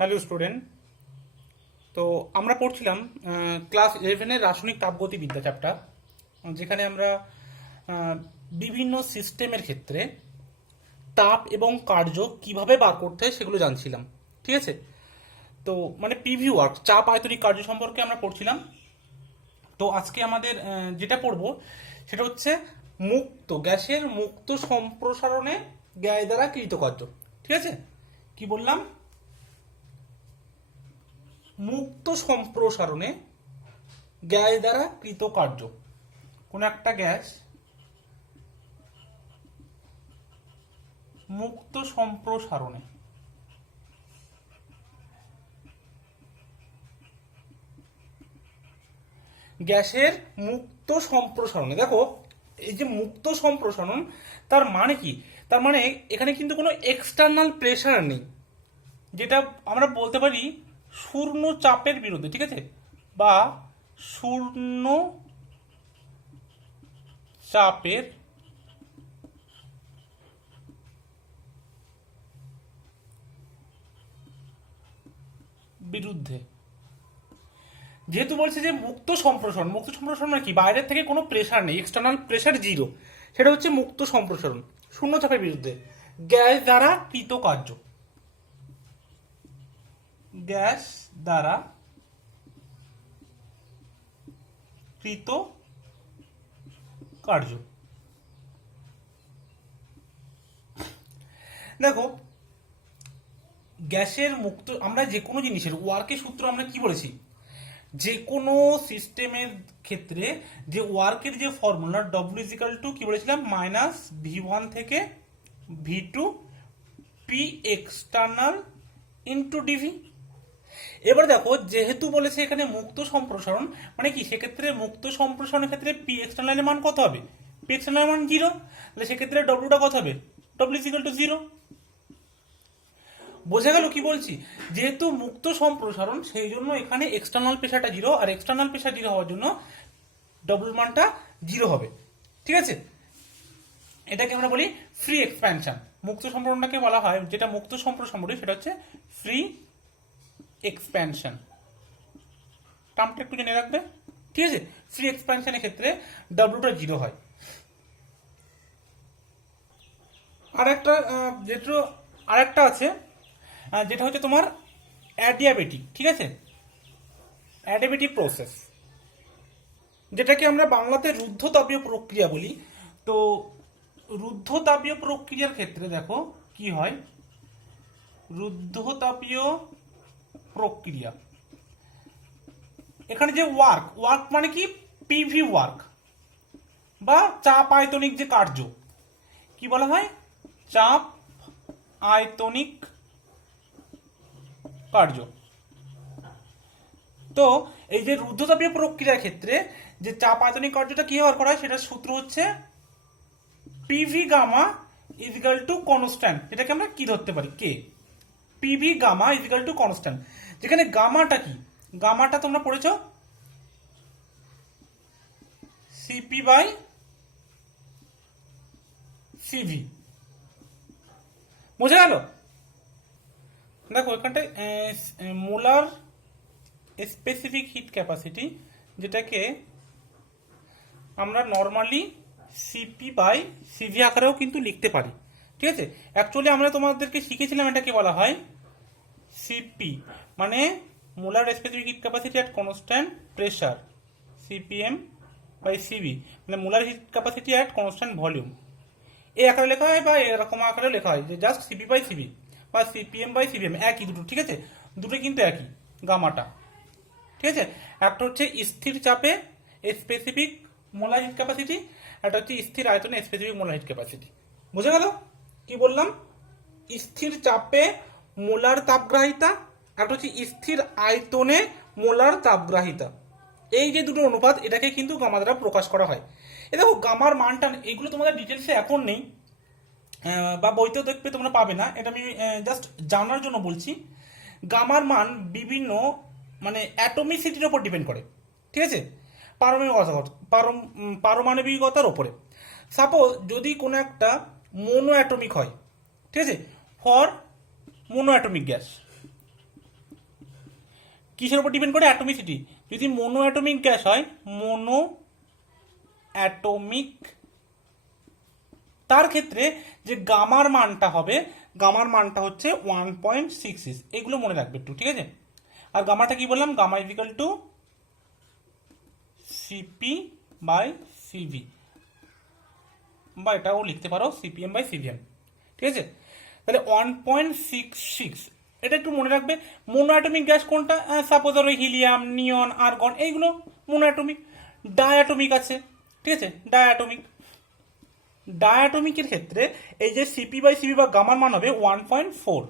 Hello student. তো আমরা পড়ছিলাম ক্লাস 11-এর রাসায়নিক তাপগতিবিদ্যা চ্যাপ্টার, যেখানে আমরা বিভিন্ন সিস্টেমের ক্ষেত্রে তাপ এবং কার্য কিভাবে বার করতে হয় সেগুলো জানছিলাম। ঠিক আছে, তো মানে পিভি ওয়ার্ক, চাপ আয়তনিক কার্য সম্পর্কে আমরা পড়ছিলাম। তো আজকে আমাদের যেটা পড়বো সেটা হচ্ছে গ্যাসের মুক্ত সম্প্রসারণে গ্যাস দ্বারা কৃতকার্য। ঠিক আছে, কি বললাম? মুক্ত সম্প্রসারণে গ্যাস দ্বারা কৃতকার্য। কোন একটা গ্যাস মুক্ত সম্প্রসারণে গ্যাসের মুক্ত সম্প্রসারণে, দেখো এই যে মুক্ত সম্প্রসারণ, তার মানে কি? তার মানে এখানে কিন্তু কোনো এক্সটার্নাল প্রেসার নেই, যেটা আমরা বলতে পারি শূন্য চাপের বিরুদ্ধে। ঠিক আছে, বা শূন্য চাপের বিরুদ্ধে। যেহেতু বলছে যে মুক্ত সম্প্রসারণ মানে কি? বাইরের থেকে কোনো প্রেসার নেই, এক্সটার্নাল প্রেসার জিরো, সেটা হচ্ছে মুক্ত সম্প্রসারণ, শূন্য চাপের বিরুদ্ধে গ্যাস দ্বারা কৃতকার্য। গ্যাস দ্বারা কৃত কার্য। দেখো, গ্যাসের মুক্ত, আমরা যে কোনো জিনিসের ওয়ার্কের সূত্র আমরা কি বলেছি? যে কোনো সিস্টেমের ক্ষেত্রে যে ওয়ার্কের যে ফর্মুলা ডব্লিউ ইজিক্যাল টু কি বলেছিলাম? মাইনাস V1 থেকে V2 P external into DV. এবার দেখো, যেহেতু বলেছে এখানে মুক্ত সম্প্রসারণ, মানে কি সেক্ষেত্রে মুক্ত সম্প্রসারণের ক্ষেত্রে পি এক্সটার্নালের মান কত হবে? পি এক্সটার্নাল মান 0, তাহলে সেক্ষেত্রে ডব্লিউটা কত হবে? W is equal to 0। বোঝা গেল কি বলছি? যেহেতু মুক্ত সম্প্রসারণ, সেই জন্য এখানে এক্সটার্নাল প্রেসারটা 0, আর এক্সটার্নাল প্রেসার 0 হওয়ার জন্য ডব্লিউ মানটা 0 হবে। ঠিক আছে, এটাকে আমরা বলি ফ্রি এক্সপ্যানশন। মুক্ত সম্প্রসারণটাকে বলা হয়, যেটা মুক্ত সম্প্রসারণ বলি সেটা হচ্ছে ফ্রি এক্সপ্যানশন। টার্মটা একটু জেনে রাখবে। ঠিক আছে, ফ্রি এক্সপ্যানশনের ক্ষেত্রে ডব্লিউটা 0 হয়। আরেকটা আছে, যেটা হচ্ছে তোমার অ্যাডিয়াবেটিক। ঠিক আছে, অ্যাডিয়াবেটিক প্রসেস, যেটাকে আমরা বাংলাতে রুদ্ধতাপীয় প্রক্রিয়া বলি। তো রুদ্ধতাপীয় প্রক্রিয়ার ক্ষেত্রে দেখো কি হয়। রুদ্ধতাপীয় প্রক্রিয়া, এখানে যে ওয়ার্ক মানে কি? পিভি ওয়ার্ক বা চাপ আয়তনিক যে কার্য, কি বলা হয়? চাপ আয়তনিক কার্য। তো এই যে রুদ্ধতাপীয় প্রক্রিয়ার ক্ষেত্রে যে চাপ আয়তনিক কার্যটা কি ব্যবহার করা হয়, সেটার সূত্র হচ্ছে PV gamma is equal to constant. এটাকে আমরা কি ধরতে পারি? K. PV gamma is equal to constant, যেখানে গামাটা কি? গামাটা তোমরা পড়েছো সিপি বাই সিভি। বোঝা গেল? দেখো এখানটায় মোলার স্পেসিফিক হিট ক্যাপাসিটি, যেটাকে আমরা নর্মালি সিপি বাই সিভি আকারেও কিন্তু লিখতে পারি। ঠিক আছে, অ্যাকচুয়ালি আমরা তোমাদেরকে শিখেছিলাম এটাকে বলা হয় সিপি, মানে molar specific heat capacity at constant pressure, সিপিএম বাই সিভি, মানে molar heat capacity at constant volume. এই আকারে লেখা হয় বা এরকম আকারে লেখা হয়, যে জাস্ট সিপি বাই সিভি বা সিপিএম বাই সিপিএম, একই দুটো। ঠিক আছে, দুটো কিন্তু একই গামাটা। ঠিক আছে, একটা হচ্ছে স্থির চাপে স্পেসিফিক মোলার হিট ক্যাপাসিটি, একটা হচ্ছে স্থির আয়তনে স্পেসিফিক মোলার হিট ক্যাপাসিটি। বুঝে গেল কি বললাম? স্থির চাপে মোলার তাপগ্রাহিতা, একটা হচ্ছে স্থির আয়তনে মোলার তাপগ্রাহিতা। এই যে দুটো অনুপাত, এটাকে কিন্তু গামা দ্বারা প্রকাশ করা হয়। এ দেখো, গামার মানটা এগুলো তোমাদের ডিটেলসে এখন নেই, বা বইতেও দেখবে তোমরা পাবে না, এটা আমি জাস্ট জানার জন্য বলছি। গামার মান বিভিন্ন মানে অ্যাটমিসিটির উপর ডিপেন্ড করে। ঠিক আছে, পারমাণবিকতার ওপরে। সাপোজ যদি কোনো একটা মোনো অ্যাটমিক হয়, ঠিক আছে, ফর মোনো অ্যাটমিক গ্যাস, কিসের উপর ডিপেন্ড করে? অ্যাটমিসিটি। যদি মোনো অ্যাটমিক গ্যাস হয়, মোনো অ্যাটমিক, তার ক্ষেত্রে যে গামার মানটা হবে, গামার মানটা হচ্ছে 1.66। এগুলো মনে রাখবে একটু, ঠিক আছে? আর গামাটা কি বললাম? Gamma is equal to CP by CV, বা এটাও লিখতে পারো সিপিএম বাই সিভিএম, ঠিক আছে? তাহলে 1.66, এটা একটু মনে রাখবে। মোনো অ্যাটমিক গ্যাস কোনটা? সাপোজ ধরো হিলিয়াম, নিয়ন, আর্গন, এইগুলো মোনো অ্যাটমিক। ডায়াটমিক আছে, ঠিক আছে? ডায়াটমিক, ডায়াটমিকের ক্ষেত্রে এই যে সিপি বাই সিপি বা গামার মান হবে 1.4।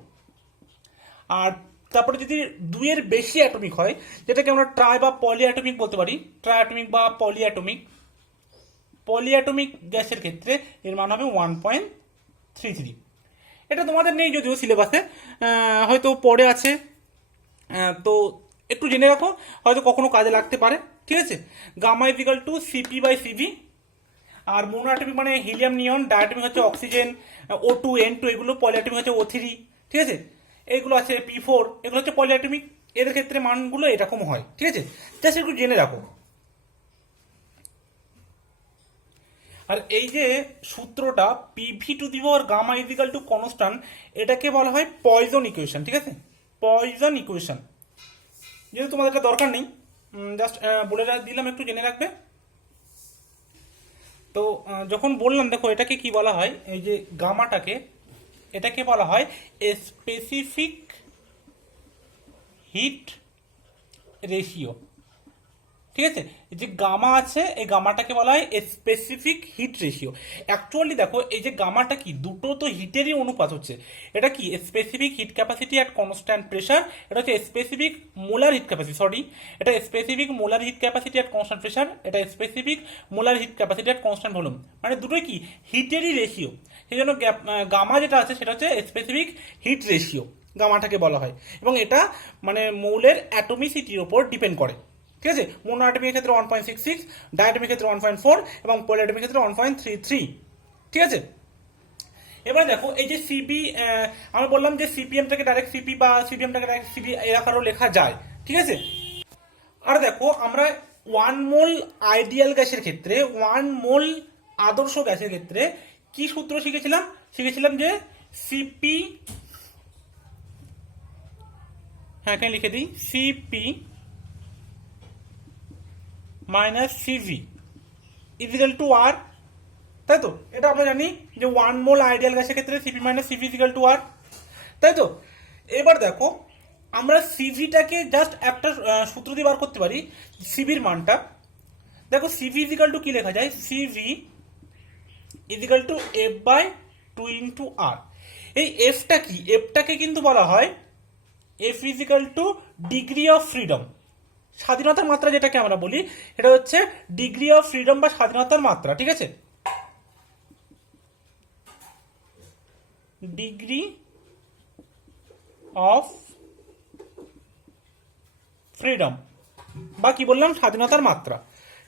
আর তারপরে যদি দুইয়ের বেশি অ্যাটমিক হয়, যেটাকে আমরা ট্রাই বা পলি অ্যাটমিক বলতে পারি, ট্রাই অ্যাটমিক বা পলি অ্যাটমিক, পলি অ্যাটমিক গ্যাসের ক্ষেত্রে এর মান হবে 1.33। এটা তোমাদের নেই যদিও সিলেবাসে, হয়তো পড়ে আছে, তো একটু জেনে রাখো, হয়তো কখনো কাজে লাগতে পারে, ঠিক আছে? Gamma is equal to CP by CV. আর মোনো অ্যাটমিক মানে হিলিয়াম, নিয়ন, ডায়াটমিক হচ্ছে অক্সিজেন, O2 N2, এগুলো পলিঅ্যাটমিক হচ্ছে O3, ঠিক আছে? এগুলো আছে P4, এগুলো হচ্ছে পলিঅ্যাটমিক। এদের ক্ষেত্রে মানগুলো এরকম হয়, ঠিক আছে? জাস্ট একটু জেনে রাখো। আর এই যে সূত্রটা PV to the power gamma is equal to constant, এটাকে বলা হয় পয়জন ইকুয়েশন, ঠিক আছে? Poisson equation. যেহেতু তোমাদের এটা দরকার নেই, জাস্ট বলে দিলাম, একটু জেনে রাখবে। তো যখন বললাম, দেখো এটাকে কি বলা হয়, এই যে গামাটাকে, এটাকে বলা হয় স্পেসিফিক হিট রেশিও, ঠিক আছে? যে গামা আছে, এই গামাটাকে বলা হয় স্পেসিফিক হিট রেশিও। অ্যাকচুয়ালি দেখো এই যে গামাটা কি, দুটো তো হিটেরই অনুপাত হচ্ছে। এটা কি? Specific heat capacity at constant pressure. এটা হচ্ছে specific molar heat capacity, sorry, এটা specific molar heat capacity at constant pressure, এটা specific molar heat capacity at constant volume, মানে দুটোই কি হিটেরই রেশিও। সেই জন্য গামা যেটা আছে সেটা হচ্ছে স্পেসিফিক হিট রেশিও, গামাটাকে বলা হয়। এবং এটা মানে মৌলের অ্যাটমিসিটির উপর ডিপেন্ড করে, ঠিক আছে? মোনো অ্যাটমিকের ক্ষেত্রে 1.66, ডায়াটমিকের ক্ষেত্রে 1.4 এবং পলিঅ্যাটমিকের ক্ষেত্রে 1.33, ঠিক আছে? এবার দেখো এই যে সিবি, আমি বললাম যে সিপিএমটাকে ডাইরেক্ট সিপি বা সিপিএমটাকে ডাইরেক্ট সিপি এর আকারেও লেখা যায়, ঠিক আছে? আর দেখো আমরা 1 মোল আইডিয়াল গ্যাসের ক্ষেত্রে, 1 মোল আদর্শ গ্যাসের ক্ষেত্রে কি সূত্র শিখেছিলাম? শিখেছিলাম যে সিপি, হ্যাঁ এখানে লিখে দিই, CP minus CV is equal to R, তাই তো? এটা আমরা জানি যে 1 মোল আইডিয়াল গ্যাসের ক্ষেত্রে CP minus CV is equal to R, তাই তো? এবার দেখো আমরা সিভিটাকে জাস্ট একটা সূত্র দিয়ে বার করতে পারি, সিভির মানটা। দেখো সিভি ইজিক্যাল টু কি লেখা যায়? CV is equal to F by 2 into R. এই এফটা কি? এফটাকে কিন্তু বলা হয় f is equal to degree of freedom, স্বাধীনতার মাত্রা যেটাকে আমরা বলি, এটা হচ্ছে ডিগ্রি অফ ফ্রিডম বা স্বাধীনতার মাত্রা, ঠিক আছে? ডিগ্রি অফ ফ্রিডম বা কি বললাম, স্বাধীনতার মাত্রা,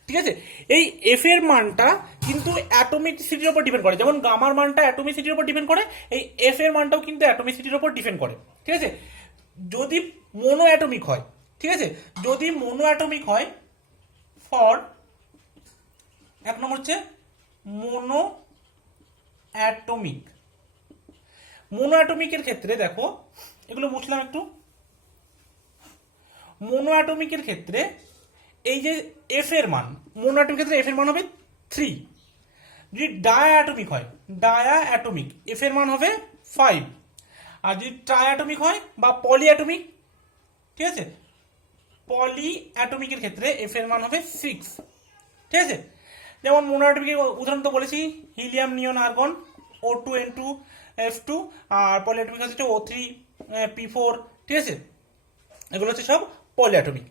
ঠিক আছে? এই এফ এর মানটা কিন্তু অ্যাটমিসিটির উপর ডিপেন্ড করে। যেমন গামার মানটা অ্যাটমিসিটির উপর ডিপেন্ড করে, এই এফ এর মানটাও কিন্তু অ্যাটমিসিটির উপর ডিপেন্ড করে, ঠিক আছে? যদি মোনো অ্যাটমিক হয়, ঠিক আছে? যদি মোনো অ্যাটমিক হয়, ফর এক নম্বর হচ্ছে মোনো অ্যাটমিক। মোনো অ্যাটমিকের ক্ষেত্রে দেখো, এগুলো বুঝলাম একটু। মোনো অ্যাটমিকের ক্ষেত্রে এই যে এফ এর মান, মোনো অ্যাটমিক ক্ষেত্রে এফ এর মান হবে 3। যদি ডায়া অ্যাটমিক হয়, ডায়া অ্যাটমিক, এফ এর মান হবে 5। আর যদি ট্রাই অ্যাটমিক হয় বা পলি অ্যাটমিক, ঠিক আছে, পলি অ্যাটমিকের ক্ষেত্রে এফ এর মান হবে 6, ঠিক আছে? যেমন মোনো অ্যাটমিকের উদাহরণ তো বলেছি, হিলিয়াম, নিয়ন, আর্গন, O2 N2 F2, আর পলি অ্যাটমিক হচ্ছে O3 P4, ঠিক আছে? এগুলো হচ্ছে সব পলি অ্যাটমিক।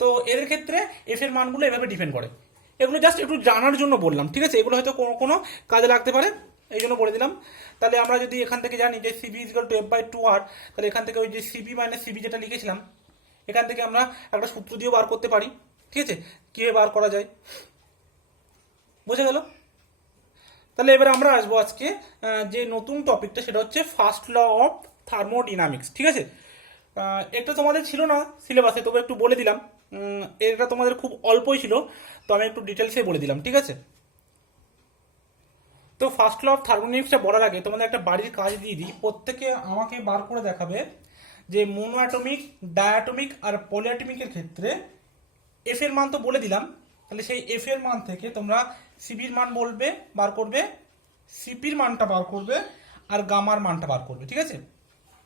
তো এদের ক্ষেত্রে এফ এর মানগুলো এভাবে ডিপেন্ড করে। এগুলো জাস্ট একটু জানার জন্য বললাম, ঠিক আছে? এগুলো হয়তো কোনো কোনো কাজে লাগতে পারে, এই জন্য বলে দিলাম। তাহলে আমরা যদি এখান থেকে জানি যে CV is equal to F by 2 R, তাহলে এখান থেকে ওই যে সিবি মাইনাস সিবি যেটা লিখেছিলাম, এখান থেকে আমরা একটা সূত্র দিয়েও বার করতে পারি, ঠিক আছে? কিভাবে বার করা যায়, বুঝে গেল? তাহলে এবার আমরা আসবো আজকে যে নতুন টপিকটা, সেটা হচ্ছে ফার্স্ট ল অফ থার্মোডিনামিক্স, ঠিক আছে? এটা তোমাদের ছিল না সিলেবাসে, তবে একটু বলে দিলাম। এটা তোমাদের খুব অল্পই ছিল, তো আমি একটু ডিটেলসে বলে দিলাম, ঠিক আছে। তো ফার্স্ট ল অফ থার্মোডাইনামিক্সটা বলার আগে তোমাদের একটা বাড়ির কাজ দিয়ে দিই। প্রত্যেকে আমাকে বার করে দেখাবে যে মোনোঅ্যাটমিক, ডায়াটমিক আর পলিঅ্যাটমিকের ক্ষেত্রে এফ এর মান তো বলে দিলাম, তাহলে সেই এফ এর মান থেকে তোমরা সিবির মান বলবে, বার করবে, সিপির মানটা বার করবে, আর গামার মানটা বার করবে, ঠিক আছে।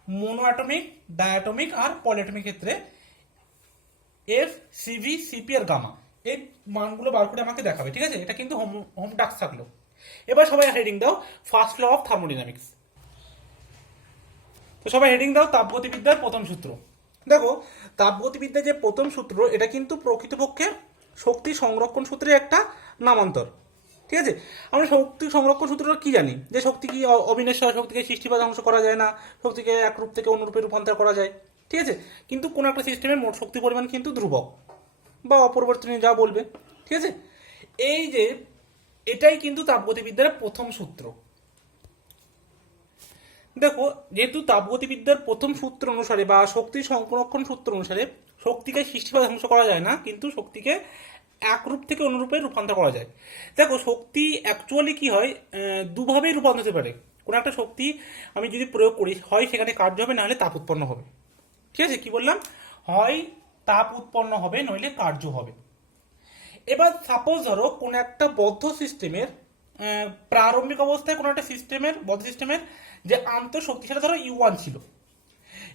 মোনোঅ্যাটমিক, ডায়াটমিক আর পলিঅ্যাটমিক ক্ষেত্রে এফ, সিভি, সিপি আর গামা এই মানগুলো বার করে আমাকে দেখাবে, ঠিক আছে। এটা কিন্তু হোম টাস্ক থাকলো। এবার সবাই হেডিং দাও ফার্স্ট ল অফ থার্মোডাইনামিক্স। তো সবাই হেডিং দাও তাপগতিবিদ্যার প্রথম সূত্র। দেখো, তাপগতিবিদ্যার যে প্রথম সূত্র, এটা কিন্তু প্রকৃতপক্ষে শক্তি সংরক্ষণ সূত্রের একটা নামান্তর, ঠিক আছে। আমরা শক্তি সংরক্ষণ সূত্রটা কি জানি, যে শক্তি কি অবিনশ্বর, শক্তিকে সৃষ্টি বা ধ্বংস করা যায় না, শক্তিকে এক রূপ থেকে অন্য রূপে রূপান্তর করা যায়, ঠিক আছে। কিন্তু কোন একটা সিস্টেমের মোট শক্তি পরিমাণ কিন্তু ধ্রুবক বা অপরিবর্তনীয়, যা বলবে, ঠিক আছে। এই যে এটাই কিন্তু তাপগতিবিদ্যার প্রথম সূত্র। দেখো, যেহেতু তাপগতিবিদ্যার প্রথম সূত্র অনুসারে বা শক্তি সংরক্ষণ সূত্র অনুসারে শক্তিকে সৃষ্টি বা ধ্বংস করা যায় না, কিন্তু শক্তিকে এক রূপ থেকে অন্য রূপে রূপান্তর করা যায়। দেখো, শক্তি অ্যাকচুয়ালি কি হয়, দুভাবেই রূপান্তর হতে পারে। কোনো একটা শক্তি আমি যদি প্রয়োগ করি, হয় সেখানে কার্য হবে, নাহলে তাপ উৎপন্ন হবে, ঠিক আছে। কি বললাম, হয় তাপ উৎপন্ন হবে, নইলে কার্য হবে। এবার সাপোজ ধরো কোন একটা বদ্ধ সিস্টেমের প্রারম্ভিক অবস্থায় কোন একটা সিস্টেমের, বদ্ধ সিস্টেমের যে আন্তঃশক্তি, সেটা ধরো U1 ছিল।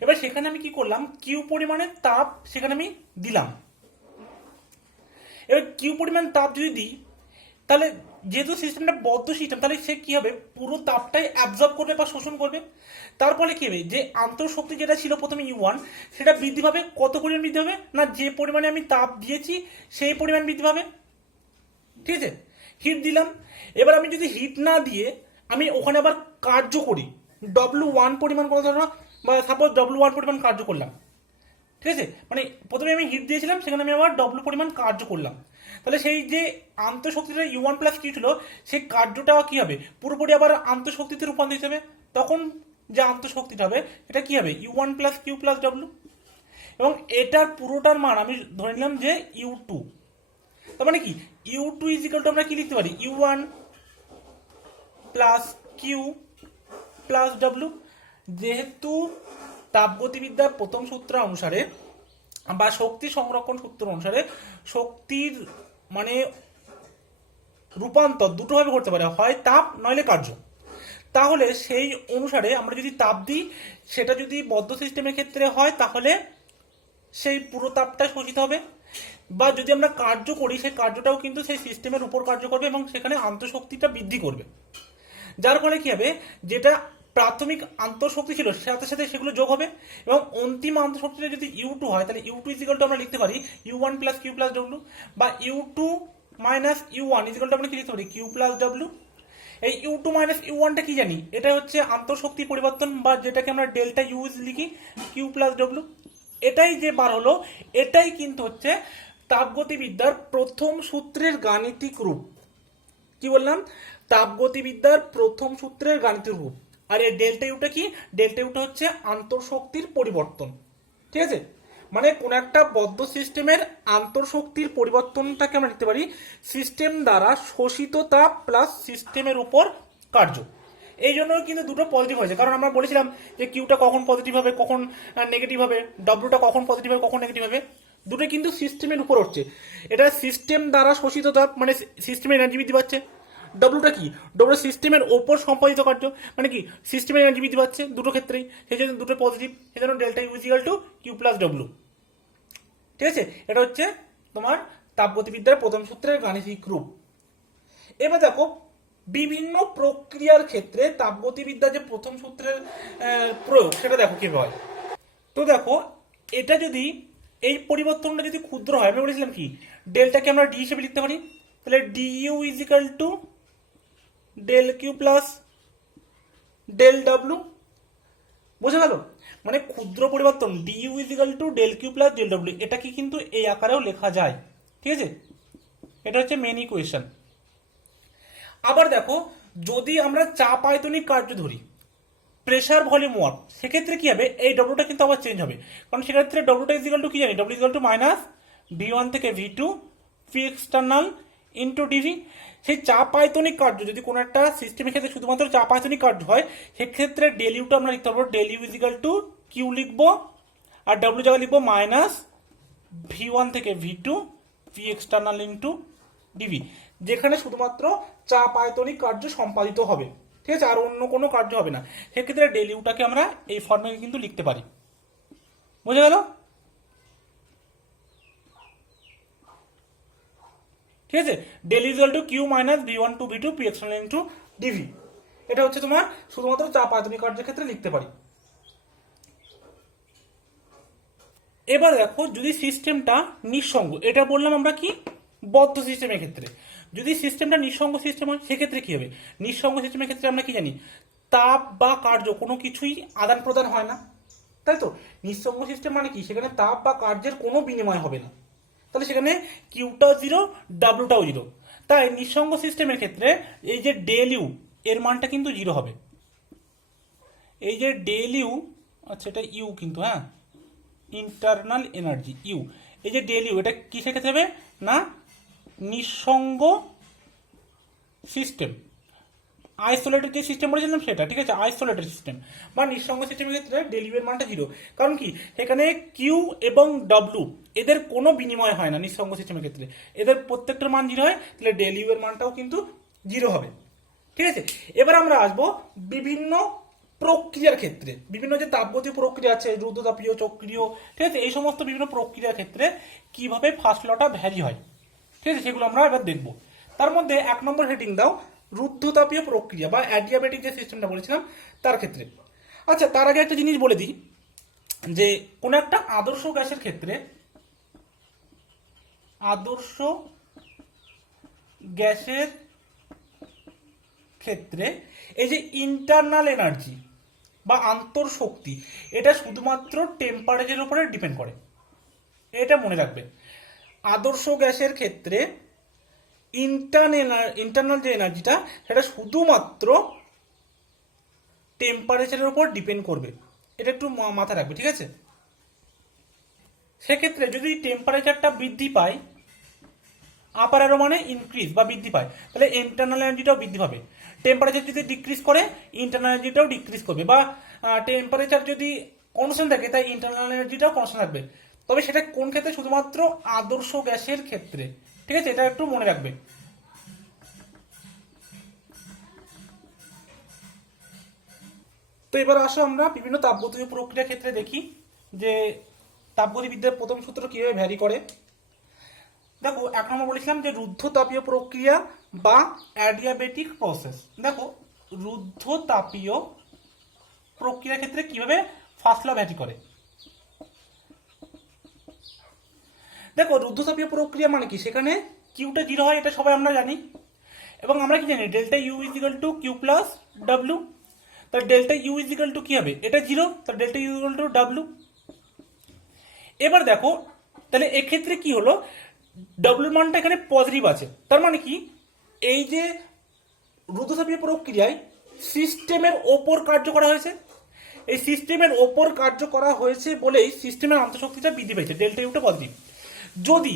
এবার সেখানে আমি কি করলাম, কিউ পরিমাণের তাপ সেখানে আমি দিলাম। এবার কিউ পরিমাণ তাপ যদি দিই, তাহলে যেহেতু সিস্টেমটা বদ্ধ সিস্টেম, তাহলে সে কি হবে, পুরো তাপটাই অ্যাবজর্ব করবে বা শোষণ করবে। তার ফলে কি হবে, যে আন্তঃশক্তি যেটা ছিল প্রথমে U1, সেটা বৃদ্ধি পাবে। কত পরিমাণ বৃদ্ধি হবে না, যে পরিমাণে আমি তাপ দিয়েছি সেই পরিমাণ বৃদ্ধি পাবে, ঠিক আছে। হিট দিলাম। এবার আমি যদি হিট না দিয়ে আমি ওখানে আবার কার্য করি, W1 পরিমাণ কোনো ধরো, বা সাপোজ W1 পরিমাণ কার্য করলাম, ঠিক আছে। মানে প্রথমে আমি হিট দিয়েছিলাম, সেখানে আমি আবার W পরিমাণ কার্য করলাম, তাহলে সেই যে আন্তঃশক্তিটা U1 প্লাস কিউ ছিল, সেই কার্যটা কি হবে, পুরোপুরি আবার আন্তঃশক্তিতে রূপান্তরিত হবে। তখন যে আন্তঃশক্তিটা হবে, এটা কি হবে, U1 plus Q plus W। এবং এটার পুরোটার মান আমি ধরে নিলাম যে U2। তার মানে কি, U2 ইজিক্যাল টু আমরা কি লিখতে পারি, U1 plus Q plus W। যেহেতু তাপগতিবিদ্যার প্রথম সূত্র অনুসারে বা শক্তি সংরক্ষণ সূত্র অনুসারে শক্তির মানে রূপান্তর দুটোভাবে করতে পারে, হয় তাপ নইলে কার্য। তাহলে সেই অনুসারে আমরা যদি তাপ দিই, সেটা যদি বদ্ধ সিস্টেমের ক্ষেত্রে হয়, তাহলে সেই পুরো তাপটা শোষিত হবে। বা যদি আমরা কার্য করি, সেই কার্যটাও কিন্তু সেই সিস্টেমের উপর কার্য করবে এবং সেখানে আন্তঃশক্তিটা বৃদ্ধি করবে। যার ফলে কি হবে, যেটা প্রাথমিক আন্তঃশক্তি ছিল সাথে সাথে সেগুলো যোগ হবে, এবং অন্তিম আন্তঃশক্তিটা যদি U2 হয়, তাহলে U2 ইজিক্যাল টু আমরা লিখতে পারি U1 plus Q plus W, বা U2 minus U1 is equal two আমরা কি লিখতে পারি, কিউ প্লাস W। এই U2 মাইনাস U1টা কি জানি, এটা হচ্ছে আন্তঃশক্তি পরিবর্তন, বা যেটাকে আমরা ডেল্টা ইউজ লিখি, কিউ প্লাস W। এটাই যে বার হলো, এটাই কিন্তু হচ্ছে তাপগতিবিদ্যার প্রথম সূত্রের গাণিতিক রূপ। কি বললাম, তাপগতিবিদ্যার প্রথম সূত্রের গাণিতিক রূপ। আর এই ডেল্টা ইউটা কি, ডেল্টা ইউটা হচ্ছে আন্তঃশক্তির পরিবর্তন, ঠিক আছে। মানে কোন একটা বদ্ধ সিস্টেমের আন্তঃশক্তির পরিবর্তনটাকে আমরা লিখতে পারি সিস্টেম দ্বারা শোষিত তাপ প্লাস সিস্টেমের উপর কার্য। এই জন্য কিন্তু দুটো পজিটিভ হয়েছে, কারণ আমরা বলেছিলাম যে কিউটা কখন পজিটিভ হবে, কখন নেগেটিভ হবে, ডব্লুটা কখন পজিটিভ হবে, কখন নেগেটিভ হবে। দুটো কিন্তু সিস্টেমের উপর হচ্ছে। এটা সিস্টেম দ্বারা শোষিত তাপ, মানে সিস্টেমের এনার্জি বৃদ্ধি পাচ্ছে। ডব্লুটা কি, ডব্লু সিস্টেমের ওপর সম্পাদিত কার্য, মানে কি সিস্টেমের এনার্জি বৃদ্ধি পাচ্ছে দুটো ক্ষেত্রেই, সেই জন্য দুটো পজিটিভ, সেই জন্য delta U equal to Q plus W, ঠিক আছে। এটা হচ্ছে তোমার তাপগতিবিদ্যার প্রথম সূত্রের গাণিতিক রূপ। এবার দেখো, বিভিন্ন প্রক্রিয়ার ক্ষেত্রে তাপগতিবিদ্যার যে প্রথম সূত্রের প্রয়োগ, সেটা দেখো কিভাবে হয়। তো দেখো, এটা যদি এই পরিবর্তনটা যদি ক্ষুদ্র হয়, আমি বলেছিলাম কি ডেল্টাকে আমরা ডি হিসেবে লিখতে পারি, তাহলে D U is equal to del Q plus del W. বোঝা গেল, মানে ক্ষুদ্র পরিবর্তন D U is equal to del Q plus del W, এটাকে কিন্তু এই আকারেও লেখা যায়, ঠিক আছে। এটা হচ্ছে মেন ইকুয়েশন। আবার দেখো, যদি আমরা চাপ আয়তনিক কার্য ধরি, প্রেসার ভলিউম ওয়ার্ক, সেক্ষেত্রে কি হবে, এই ডব্লুটা কিন্তু আবার চেঞ্জ হবে, কারণ সেক্ষেত্রে ডব্লুটা ইজিক্যাল টু কি জানি, W is equal to minus V1 থেকে ভি2 পি এক্সটার্নাল ইন্টু ডিভি। সেই চাপ আয়তনিক কার্য যদি কোনো একটা সিস্টেমের ক্ষেত্রে শুধুমাত্র চাপ আয়তনিক কার্য হয়, সেক্ষেত্রে ডেল ইউটা আমরা লিখতে পারবো, del U is equal to Q লিখবো, আর ডব্লু জায়গায় লিখবো মাইনাস ভি1 থেকে ভি2 পি এক্সটার্নাল ইন্টু ডিভি, যেখানে শুধুমাত্র চাপ আয়তনিক কার্য সম্পাদিত হবে, ঠিক আছে, আর অন্য কোনো কার্য হবে না। সেক্ষেত্রে ডেল ইউটাকে আমরা এই ফর্মে কিন্তু লিখতে পারি। বুঝে গেল? ঠিক আছে, del equal to Q minus ভি1 টু ভি2 পি এক্সটার্নাল ইনটু ডিভি, এটা হচ্ছে তোমার শুধুমাত্র চাপ আয়তনিক কার্যের ক্ষেত্রে লিখতে পারি। এবার দেখো, যদি সিস্টেমটা নিঃসঙ্গ, এটা বললাম আমরা কি বদ্ধ সিস্টেমের ক্ষেত্রে, যদি সিস্টেমটা নিঃসঙ্গ সিস্টেম হয় সেক্ষেত্রে কি হবে, নিঃসঙ্গ সিস্টেমের ক্ষেত্রে আমরা কি জানি, তাপ বা কার্য কোনো কিছুই আদান প্রদান হয় না, তাই তো। নিঃসঙ্গ সিস্টেম মানে কি, সেখানে তাপ বা কার্যের কোনো বিনিময় হবে না, তাহলে সেখানে কিউটাও জিরো, ডাব্লুটাও জিরো। তাই নিঃসঙ্গ সিস্টেমের ক্ষেত্রে এই যে ডেল ইউ এর মানটা কিন্তু জিরো হবে। এই যে ডেল ইউ, আচ্ছা এটা ইউ কিন্তু, হ্যাঁ, ইন্টারনাল এনার্জি ইউ, এই যে ডেল ইউ এটা কিসের ক্ষেত্রে হবে না, নিঃসঙ্গ সিস্টেম, আইসোলেটেড যে সিস্টেম বলেছিলাম সেটা, ঠিক আছে, আইসোলেটেড সিস্টেম বা নিঃসঙ্গ সিস্টেমের ক্ষেত্রে ডেল ইউ এর মানটা জিরো, কারণ কি এখানে কিউ এবং ডব্লু এদের কোনো বিনিময় হয় না নিঃসঙ্গ সিস্টেমের ক্ষেত্রে, এদের প্রত্যেকটার মান জিরো হয়, তাহলে ডেল ইউ এর মানটাও কিন্তু জিরো হবে। ঠিক আছে, এবার আমরা আসবো বিভিন্ন প্রক্রিয়ার ক্ষেত্রে, বিভিন্ন যে তাপগতীয় প্রক্রিয়া আছে, রুদ্ধতাপীয়, চক্রীয়, ঠিক আছে, এই সমস্ত বিভিন্ন প্রক্রিয়ার ক্ষেত্রে কিভাবে ফার্স্ট লটা ভ্যারি হয়, ঠিক আছে, সেগুলো আমরা এবার দেখব। তার মধ্যে 1 নম্বর হেডিং দাও, রুদ্ধতাপীয় প্রক্রিয়া বা অ্যাডিয়াবেটিক যে সিস্টেমটা বলেছিলাম তার ক্ষেত্রে। আচ্ছা, তার আগে একটা জিনিস বলে দিই, যে কোন একটা আদর্শ গ্যাসের ক্ষেত্রে, আদর্শ গ্যাসের ক্ষেত্রে এই যে ইন্টারনাল এনার্জি বা আন্তঃশক্তি, এটা শুধুমাত্র টেম্পারেচারের উপরে ডিপেন্ড করে, এটা মনে রাখবে। আদর্শ গ্যাসের ক্ষেত্রে ইন্টারনাল যে এনার্জিটা, সেটা শুধুমাত্র টেম্পারেচারের উপর ডিপেন্ড করবে, এটা একটু মাথায় রাখবে, ঠিক আছে। সেক্ষেত্রে যদি টেম্পারেচারটা বৃদ্ধি পায়, আপার অ্যারো মানে ইনক্রিজ বা বৃদ্ধি পায়, তাহলে ইন্টারনাল এনার্জিটাও বৃদ্ধি পাবে। টেম্পারেচার যদি ডিক্রিজ করে, ইন্টারনাল এনার্জিটাও ডিক্রিজ করবে, বা টেম্পারেচার যদি কনস্ট্যান্ট থাকে, তাই ইন্টারনাল এনার্জিটাও কনস্ট্যান্ট থাকবে। তবে সেটা কোন ক্ষেত্রে, শুধুমাত্র আদর্শ গ্যাসের ক্ষেত্রে, ঠিক আছে, এটা একটু মনে রাখবে। তো এবার আসো আমরা বিভিন্ন তাপগতীয় প্রক্রিয়ার ক্ষেত্রে দেখি যে তাপগতিবিদ্যার প্রথম সূত্র কিভাবে ভ্যারি করে। দেখো, 1 নম্বর বলেছিলাম যে রুদ্ধতাপীয় প্রক্রিয়া বা অ্যাডিয়াবেটিক প্রসেস। দেখো, রুদ্ধতাপীয় প্রক্রিয়ার ক্ষেত্রে কিভাবে ফার্স্ট ল ভ্যারি করে। দেখো, রুদ্ধতাপীয় প্রক্রিয়া মানে কি, সেখানে কিউটা জিরো হয়, এটা সবাই আমরা জানি, এবং আমরা কি জানি, delta U is equal to Q plus W. তাহলে delta U is equal to কি হবে, এটা জিরো, তাহলে delta U equal to W. এবার দেখো, তাহলে এক্ষেত্রে কি হলো, ডাব্লুর মানটা এখানে পজিটিভ আছে, তার মানে কি, এই যে রুদ্ধতাপীয় প্রক্রিয়ায় সিস্টেমের ওপর কার্য করা হয়েছে, এই সিস্টেমের ওপর কার্য করা হয়েছে বলেই সিস্টেমের আন্তঃশক্তিটা বৃদ্ধি পেয়েছে, ডেল্টা ইউটা পজিটিভ। যদি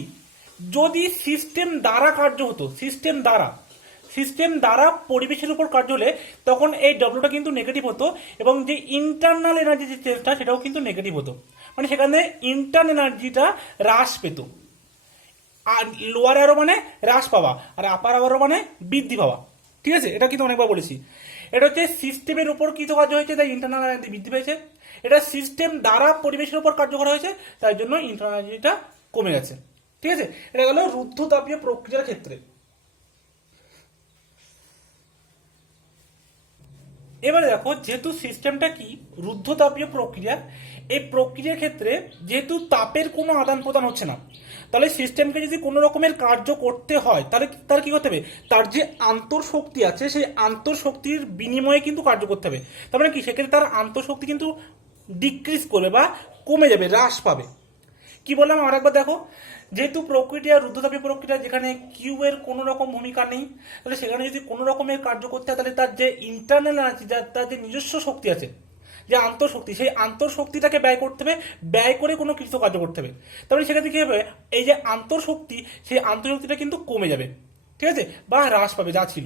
যদি সিস্টেম দ্বারা কার্য হতো, সিস্টেম দ্বারা পরিবেশের উপর কার্য হলে তখন এই ডব্লুটা কিন্তু নেগেটিভ হতো, এবং যে ইন্টারনাল এনার্জি যে চেঞ্জটা, সেটাও কিন্তু নেগেটিভ হতো, মানে সেখানে ইন্টারনাল এনার্জিটা হ্রাস পেত। আর লোয়ার অ্যারো মানে হ্রাস পাওয়া, আর আপার অ্যারো মানে বৃদ্ধি পাওয়া, ঠিক আছে, এটা কিন্তু অনেকবার বলেছি। এটা হচ্ছে সিস্টেমের উপর কৃত কার্য হয়েছে, তাই ইন্টারনাল এনার্জি বৃদ্ধি পেয়েছে। এটা সিস্টেম দ্বারা পরিবেশের উপর কার্য করা হয়েছে, তাই জন্য ইন্টারনাল এনার্জিটা কমে গেছে, ঠিক আছে। এটা গেল রুদ্ধতাপীয় প্রক্রিয়ার ক্ষেত্রে। এবারে দেখো, যেহেতু সিস্টেমটা কি রুদ্ধতাপীয় প্রক্রিয়া, এই প্রক্রিয়ার ক্ষেত্রে যেহেতু তাপের কোনো আদান প্রদান হচ্ছে না, তাহলে সিস্টেমকে যদি কোনো রকমের কার্য করতে হয়, তাহলে তার কি করতে হবে, তার যে আন্তঃশক্তি আছে, সেই আন্তঃশক্তির বিনিময়ে কিন্তু কার্য করতে হবে। তার মানে কি, সেক্ষেত্রে তার আন্তঃশক্তি কিন্তু ডিক্রিজ করবে বা কমে যাবে, হ্রাস পাবে। কি বললাম আর একবার দেখো, যেহেতু প্রক্রিয়া রুদ্ধতাপীয় প্রক্রিয়া যেখানে কিউ এর কোনো রকম ভূমিকা নেই, তাহলে সেখানে যদি কোনো রকমের কার্য করতে হয় তাহলে তার যে ইন্টারনাল এনার্জি, তার যে নিজস্ব শক্তি আছে, যে আন্তঃশক্তি, সেই আন্তঃশক্তিটাকে ব্যয় করতে হবে, ব্যয় করে কোনো কিছু কার্য করতে হবে। তাহলে সেক্ষেত্রে কি হবে, এই যে আন্তঃশক্তি, সেই আন্তঃশক্তিটা কিন্তু কমে যাবে, ঠিক আছে, বা হ্রাস পাবে যা ছিল।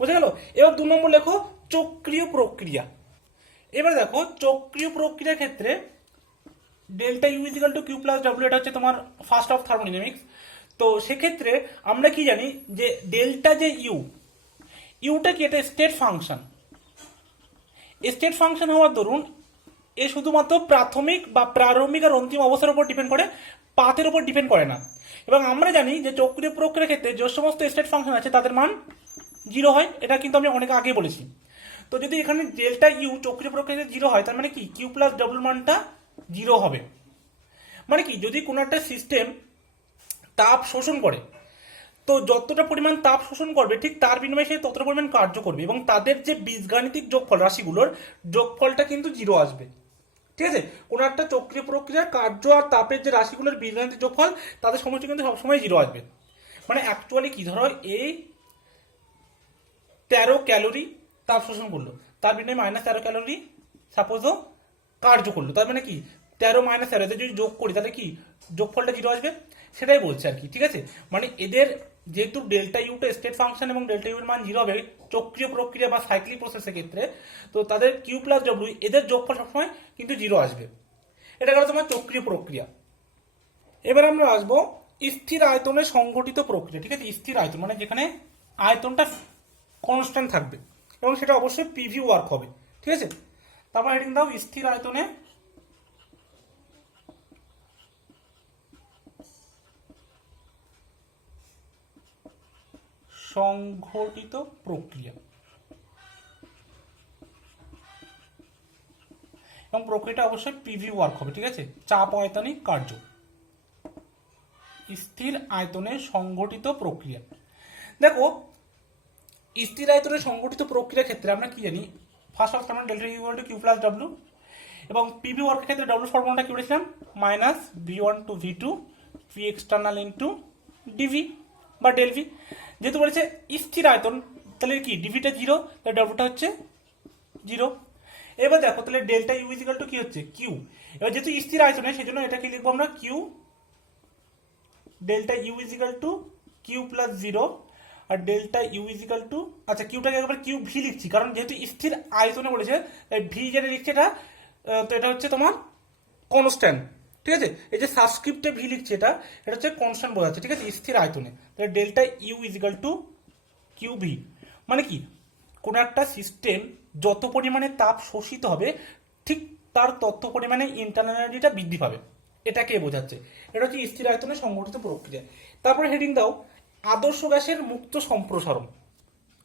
বোঝা গেল? এবার 2 নম্বর লেখো চক্রীয় প্রক্রিয়া। এবার দেখো চক্রীয় প্রক্রিয়ার ক্ষেত্রে delta U is equal to Q plus W, এটা হচ্ছে তোমার ফার্স্ট অফ থার্মোডাইনামিক্স। তো সেক্ষেত্রে আমরা কি জানি যে ডেল্টা যে ইউটা কি, এটা স্টেট ফাংশন। স্টেট ফাংশন হওয়ার দরুন এ শুধুমাত্র প্রাথমিক বা প্রারম্ভিক আর অন্তিম অবস্থার উপর ডিপেন্ড করে, পাথের উপর ডিপেন্ড করে না। এবং আমরা জানি যে চক্রীয় প্রক্রিয়ার ক্ষেত্রে যে সমস্ত স্টেট ফাংশন আছে তাদের মান 0 হয়, এটা কিন্তু আমি অনেক আগে বলেছি। তো যদি এখানে ডেল্টা ইউ চক্রীয় প্রক্রিয়াতে 0 হয়, তার মানে কি কিউ প্লাস ডাব্লিউ মানটা 0 হবে। মানে কি, যদি কোনো একটা সিস্টেম তাপ শোষণ করে, তো যতটা পরিমাণ তাপ শোষণ করবে ঠিক তার বিনিময়ে সে ততটা পরিমাণ কার্য করবে, এবং তাদের যে বীজগাণিতিক যোগফল, রাশিগুলোর যোগফলটা কিন্তু 0 আসবে। ঠিক আছে, কোনো একটা চক্রীয় প্রক্রিয়ার কার্য আর তাপের যে রাশিগুলোর বীজগাণিতিক যোগফল, তাদের সমষ্টি কিন্তু সবসময় 0 আসবে। মানে অ্যাকচুয়ালি কি, ধরো এই 13 ক্যালোরি তাপ শোষণ করলো, তার বিনিময়ে -13 ক্যালোরি সাপোজও কার্য করলো, তার মানে কি 13 - 13 যদি যোগ করি তাহলে কি যোগফলটা 0 আসবে, সেটাই বলছে আর কি। ঠিক আছে, মানে এদের যেহেতু ডেল্টা ইউটা স্টেট ফাংশন এবং ডেল্টা ইউ এর মান 0 হবে চক্রীয় প্রক্রিয়া বা সাইক্লিক প্রসেসের ক্ষেত্রে, তো তাদের কিউ প্লাস ডব্লিউ এদের যোগফল সবসময় কিন্তু 0 আসবে। এটা গেল তোমার চক্রীয় প্রক্রিয়া। এবার আমরা আসবো স্থির আয়তনে সংঘটিত প্রক্রিয়া। ঠিক আছে, স্থির আয়তন মানে যেখানে আয়তনটা কনস্ট্যান্ট থাকবে এবং সেটা অবশ্যই পিভি ওয়ার্ক হবে। ঠিক আছে, তারপর হেডিং দাও স্থির আয়তনে সংঘটিত প্রক্রিয়া, এবং প্রক্রিয়াটা অবশ্যই পিভি ওয়ার্ক হবে। ঠিক আছে, চাপ আয়তনিক কার্য, স্থির আয়তনে সংঘটিত প্রক্রিয়া। দেখো স্থির আয়তনে সংঘটিত প্রক্রিয়ার ক্ষেত্রে আমরা কি জানি, ফার্স্ট অফ আমরা delta equal to Q plus W, এবং পিভি ওয়ার্কের ক্ষেত্রে ডাব্লিউ ফর্মুলাটা কি বলেছিলাম, -v1 to v2 P external into DV বা ডেল ভি। যেহেতু বলেছে স্থির আয়তন, তাহলে কি ডিভিটা 0, তাহলে ডাব্লিউটা হচ্ছে 0। এবার দেখো তাহলে ডেল্টা ইউ ইজিক্যাল টু কি হচ্ছে, কিউ। এবার যেহেতু স্থির আয়তনে সেই জন্য এটা কি লিখবো আমরা, Q delta U is equal to Q plus 0, আর ডেল্টা ইউ ইজিক্যাল টু, আচ্ছা কিউটাকে একবার কিউ ভি লিখছি কারণ যেহেতু স্থির আয়তনে বলেছে, ভি যেটা লিখছে এটা, তো এটা হচ্ছে তোমার কনস্ট্যান্ট। ঠিক আছে, এই যে সাবস্ক্রিপ্টে ভি লিখছে এটা হচ্ছে কনস্ট্যান্ট বোঝাচ্ছে। ঠিক আছে, স্থির আয়তনে তাহলে delta U is equal to Q V, মানে কি কোন একটা সিস্টেম যত পরিমাণে তাপ শোষিত হবে ঠিক তার তত পরিমাণে ইন্টারনাল এনার্জিটা বৃদ্ধি পাবে, এটাকে বোঝাচ্ছে। এটা হচ্ছে স্থির আয়তনে সংঘটিত প্রক্রিয়া। তারপরে হেডিং দাও আদর্শ গ্যাসের মুক্ত সম্প্রসারণ।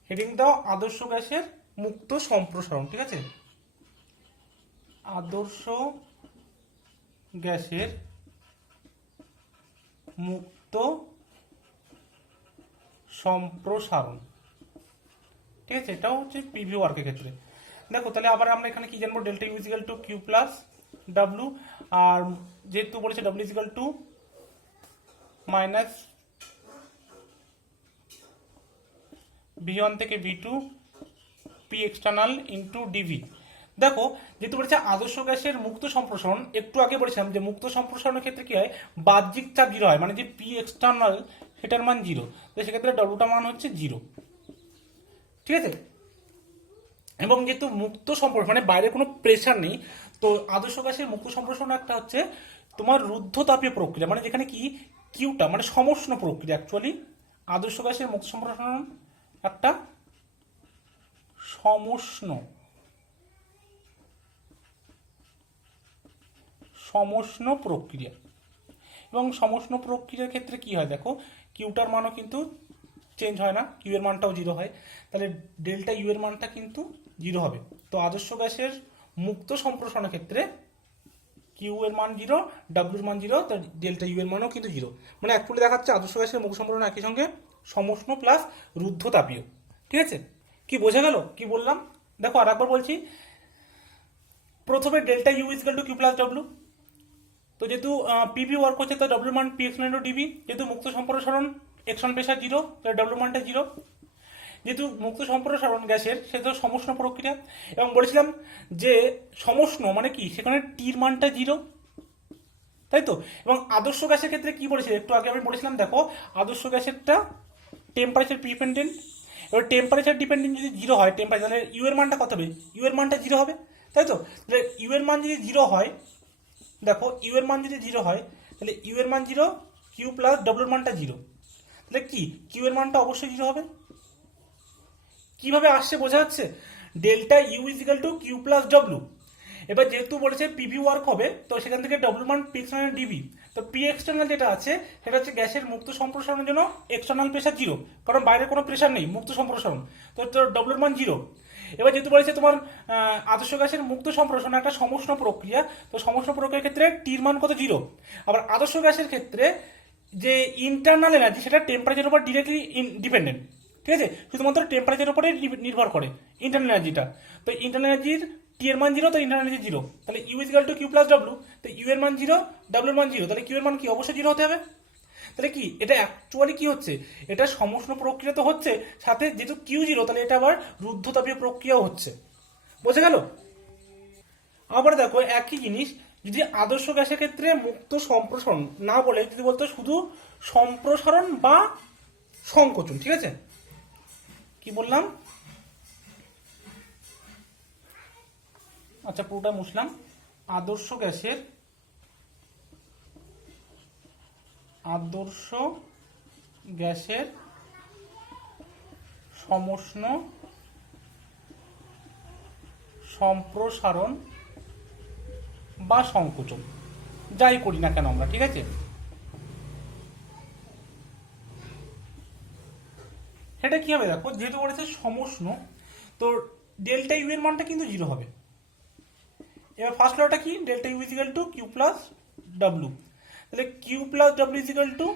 হেডিং দাও আদর্শ গ্যাসের মুক্ত সম্প্রসারণ। ঠিক আছে, আদর্শ গ্যাসের মুক্ত সম্প্রসারণ। ঠিক আছে, এটাও হচ্ছে পিভি ওয়ার্কের ক্ষেত্রে। দেখো তাহলে আবার আমরা এখানে কি জানবো, delta U is equal to Q plus W, আর যেহেতু বলেছে W is equal to minus v1 থেকে v2 P external into DV. দেখো যেহেতু বলেছে আদর্শ গ্যাসের মুক্ত সম্প্রসারণ, একটু আগে বলেছিলাম যে মুক্ত সম্প্রসারণের ক্ষেত্রে কি হয়, বাহ্যিক চাপ 0 হয়, মানে যে পি এক্সটার্নাল সেটার মান 0, তো সেক্ষেত্রে ডব্লুটা মান হচ্ছে 0। ঠিক আছে, এবং যেহেতু মুক্ত সম্প্রসারণ মানে বাইরে কোনো প্রেশার নেই, তো আদর্শ গ্যাসের মুক্ত সম্প্রসারণ একটা হচ্ছে তোমার রুদ্ধতাপীয় প্রক্রিয়া, মানে যেখানে কি কিউটা মানে সমষ্ণ প্রক্রিয়া। অ্যাকচুয়ালি আদর্শ গ্যাসের মুক্ত সম্প্রসারণ একটা সমষ্ণ প্রক্রিয়া, এবং সমষ্ণ প্রক্রিয়ার ক্ষেত্রে কি হয় দেখো, কিউটার মানও কিন্তু চেঞ্জ হয় না, কিউ এর মানটাও 0 হয়, তাহলে ডেল্টা ইউ এর মানটা কিন্তু 0 হবে। তো আদর্শ গ্যাসের মুক্ত সম্প্রসারণের ক্ষেত্রে কিউ এর মান 0, ডাব্লিউর মান 0, তো ডেল্টা ইউ এর মানও কিন্তু 0। মানে অ্যাকচুয়ালি দেখাচ্ছে আদর্শ গ্যাসের মুক্ত সম্প্রসারণ একই সঙ্গে সমষ্ণ প্লাস রুদ্ধতাপীয়। ঠিক আছে, কি বোঝা গেল কি বললাম? দেখো আর একবার বলছি, প্রথমে delta U is equal to Q plus W, তো যেহেতু পিভি ওয়ার্ক হচ্ছে তো ডব্লিউ মান পি এক্সপোনেন্ট ডিবি, যেহেতু মুক্ত সম্প্রসারণ এক্সটার্নাল প্রেসার 0 তাহলে ডব্লিউ মানটা 0। যেহেতু মুক্ত সম্প্রসারণ গ্যাসের সেহেতু সমষ্ণ প্রক্রিয়া, এবং বলেছিলাম যে সমষ্ণ মানে কি সেখানে টির মানটা 0, তাই তো। এবং আদর্শ গ্যাসের ক্ষেত্রে কি বলেছিল একটু আগে আমি বলেছিলাম, দেখো আদর্শ গ্যাসেরটা টেম্পারেচার ডিপেন্ডেন্ট। এবার টেম্পারেচার ডিপেন্ডেন্ট যদি 0 হয় টেম্পারেচার, তাহলে ইউ এর মানটা কত হবে? ইউ এর মানটা 0 হবে, তাই তো। তাহলে ইউ এর মান যদি 0 হয়, দেখো ইউ এর মান যদি 0 হয় তাহলে ইউ এর মান 0, কিউ প্লাস ডব্লিউর মানটা 0, তাহলে কি কিউ এর মানটা অবশ্যই 0 হবে। কিভাবে আসছে বোঝা যাচ্ছে? Delta U is equal to Q plus W. এবার যেহেতু বলেছে পিভি ওয়ার্ক হবে তো সেখান থেকে ডব্লিউ মান পি এক্সটার্নাল ডিবি, তো পি এক্সটার্নাল যেটা আছে সেটা হচ্ছে গ্যাসের মুক্ত সম্প্রসারণের জন্য এক্সটার্নাল প্রেসার 0, কারণ বাইরে কোনো প্রেসার নেই, মুক্ত সম্প্রসারণ, তো ডব্লিউর মান 0। এবার যেহেতু বলেছে তোমার আদর্শ গ্যাসের মুক্ত সম্প্রসারণ একটা সমষ্ণ প্রক্রিয়া, তো সমষ্ণ প্রক্রিয়ার ক্ষেত্রে টির মান কত? 0। আবার আদর্শ গ্যাসের ক্ষেত্রে যে ইন্টারনাল এনার্জি সেটা টেম্পারেচারের উপর ডিরেক্টলি ডিপেন্ডেন্ট, ঠিক আছে, শুধুমাত্র টেম্পারেচারের উপরে নির্ভর করে ইন্টারনাল এনার্জিটা। তো ইন্টারনাল এনার্জির টি এর মান 0, তো ইন্টারনাল এনার্জি 0, তাহলে U is equal to Q plus W, তো ইউ এর মান 0, ডব্লিউ এর মান 0, তাহলে কিউ এর মান কি অবশ্যই 0 হতে হবে। তাহলে কি এটা অ্যাকচুয়ালি কি হচ্ছে? এটা সমষ্ণ প্রক্রিয়া তো হচ্ছে, সাথে যেহেতু কিউ 0 তাহলে এটা আবার রুদ্ধতাপীয় প্রক্রিয়াও হচ্ছে, বোঝা গেল। আবার দেখো একই জিনিস যদি আদর্শ গ্যাসের ক্ষেত্রে মুক্ত সম্প্রসারণ না বলে যদি বলতো শুধু সম্প্রসারণ বা সংকোচন, ঠিক আছে, কি বললাম? আচ্ছা পুরোটা মুছলাম। আদর্শ গ্যাসের সমষ্ণ সম্প্রসারণ বা সংকোচন যাই করি না কেন আমরা, ঠিক আছে, সেটা কি হবে? দেখো যেহেতু বলেছে সমষ্ণ, তো ডেল্টা ইউ এর মানটা কিন্তু 0 হবে। এবার ফার্স্ট লটা কি? Delta U is equal to Q plus W, তাহলে Q plus W is equal to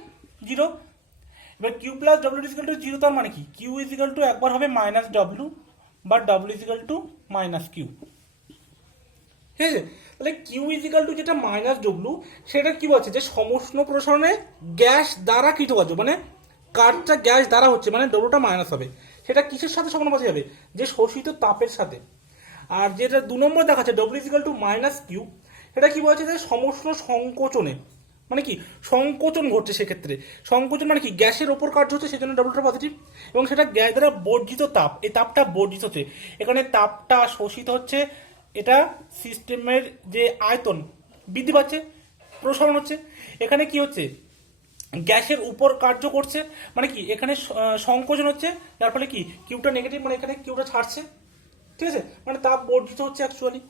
0। এবার Q plus W is equal to 0 তার মানে কি? কিউ ইজ ইকুয়াল টু একবার হবে মাইনাস ডব্লিউ বা W is equal to minus Q, ঠিক আছে। তাহলে কিউ ইজ ইকুয়াল টু যেটা মাইনাস ডব্লিউ সেটা কি বলছে? যে সমষ্ণ প্রসারণে গ্যাস দ্বারা কৃতকার্য, মানে কাজটা গ্যাস দ্বারা হচ্ছে, মানে ডব্লিউটা মাইনাস হবে। সেটা কিসের সাথে সমানুপাতিক হবে? যে শোষিত তাপের সাথে। আর যেটা 2 নম্বর দেখাচ্ছে W is equal to minus Q, সেটা কি বলছে? যে সমষ্ণ সংকোচনে, মানে কি সংকোচন ঘটছে, সেক্ষেত্রে সংকোচন মানে কি গ্যাসের ওপর কার্য হচ্ছে, সেই জন্য ডব্লিউটা পজিটিভ, এবং সেটা গ্যাস দ্বারা বর্জিত তাপ, এই তাপটা বর্জিত হচ্ছে, এখানে তাপটা শোষিত হচ্ছে, এটা সিস্টেমের যে আয়তন বৃদ্ধি পাচ্ছে, প্রসারণ হচ্ছে, এখানে কি হচ্ছে গ্যাসের উপর কার্য করছে, মানে কি এখানে সংকোচন হচ্ছে, যার ফলে কি কিউটা নেগেটিভ, মানে এখানে কিউটা ছাড়ছে, ঠিক আছে, মানে তাপ বর্জিত হচ্ছে অ্যাকচুয়ালি।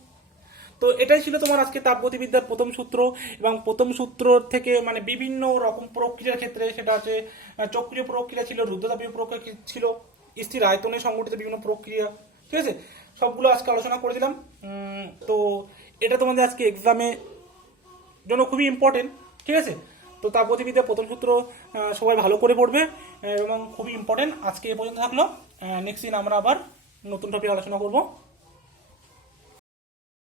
তো এটাই ছিল তোমার আজকে তাপগতিবিদ্যার প্রথম সূত্র, এবং প্রথম সূত্র থেকে মানে বিভিন্ন রকম প্রক্রিয়ার ক্ষেত্রে সেটা হচ্ছে চক্রীয় প্রক্রিয়া ছিল, রুদ্ধতাপীয় প্রক্রিয়া ছিল, স্থির আয়তনে সংগঠিত বিভিন্ন প্রক্রিয়া, ঠিক আছে, সবগুলো আজকে আলোচনা করে দিলাম। তো এটা তোমাদের আজকে এক্সামে জন্য খুবই ইম্পর্টেন্ট, ঠিক আছে। তো তাপগতিবিদ্যার প্রথম সূত্র সবাই ভালো করে পড়বে এবং খুবই ইম্পর্টেন্ট। আজকে এ পর্যন্ত থাকলো, নেক্সট দিন আমরা আবার নতুন টপিক আলোচনা করব।